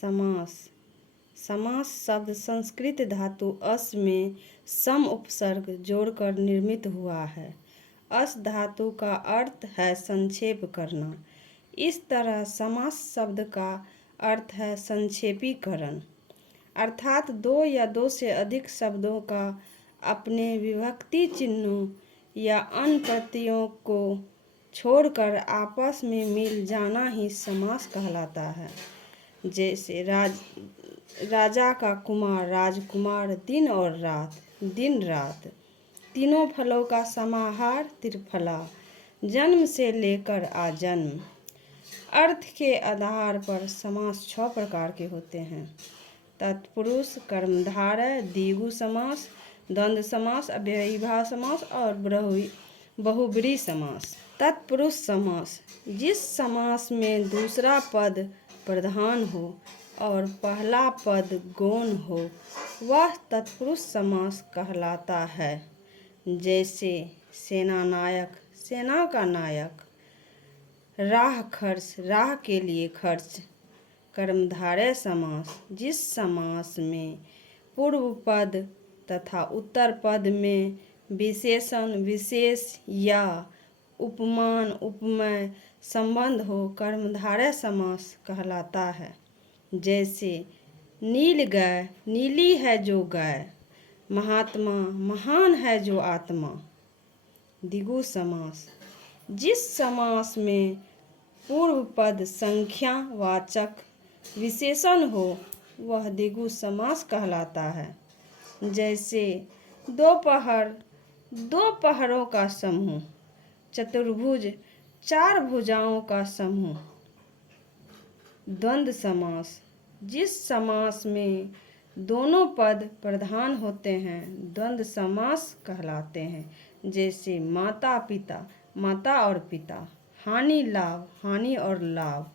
समास। समास शब्द संस्कृत धातु अस में सम उपसर्ग जोड़कर निर्मित हुआ है। अस धातु का अर्थ है संक्षेप करना। इस तरह समास शब्द का अर्थ है संक्षेपीकरण, अर्थात दो या दो से अधिक शब्दों का अपने विभक्ति चिन्हों या अन्य प्रत्ययों को छोड़कर आपस में मिल जाना ही समास कहलाता है। जैसे राजा का कुमार, राजकुमार, दिन और रात, दिन रात, तीनों फलों का समाहार त्रिफला, जन्म से लेकर आजन्म। अर्थ के आधार पर समास 6 प्रकार के होते हैं: तत्पुरुष, कर्मधारय, द्विगु समास, द्वंद्व समास, अव्ययीभाव समास और बहुब्रीहि समास। तत्पुरुष समास: जिस समास में दूसरा पद प्रधान हो और पहला पद गौण हो वह तत्पुरुष समास कहलाता है। जैसे सेनानायक, सेना का नायक, राह खर्च, राह के लिए खर्च। कर्मधारय समास: जिस समास में पूर्व पद तथा उत्तर पद में विशेषण, विशेष या उपमान, उपमेय संबंध हो कर्मधारय समास कहलाता है। जैसे नील गाय, नीली है जो गाय। महात्मा, महान है जो आत्मा। द्विगु समास: जिस समास में पूर्व पद संख्यावाचक विशेषण हो वह द्विगु समास कहलाता है। जैसे दोपहर, दो पहरों का समूह। चतुर्भुज, 4 भुजाओं का समूह। द्वंद्व समास: जिस समास में दोनों पद प्रधान होते हैं द्वंद्व समास कहलाते हैं। जैसे माता पिता, माता और पिता। हानि लाभ, हानि और लाभ।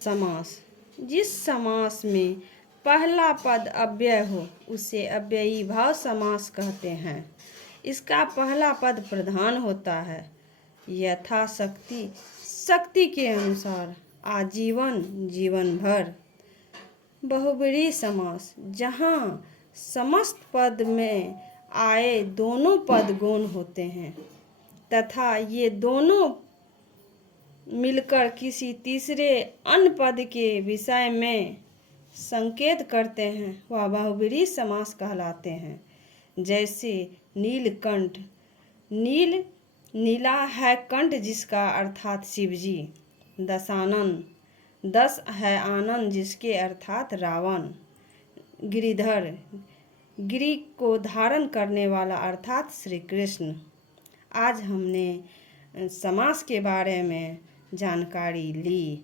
समास: जिस समास में पहला पद अव्यय हो उसे अव्ययीभाव समास कहते हैं। इसका पहला पद प्रधान होता है। यथाशक्ति, शक्ति के अनुसार। आजीवन, जीवन भर। बहुब्रीहि समास: जहाँ समस्त पद में आए दोनों पद गौण होते हैं तथा ये दोनों मिलकर किसी तीसरे अन्य पद के विषय में संकेत करते हैं वह बहुब्रीहि समास कहलाते हैं। जैसे नीलकंठ, नील नीला है कंठ जिसका अर्थात शिवजी। दशानन, दश है आनंद जिसके अर्थात रावण। गिरिधर, गिरि को धारण करने वाला अर्थात श्री कृष्ण। आज हमने समास के बारे में जानकारी ली।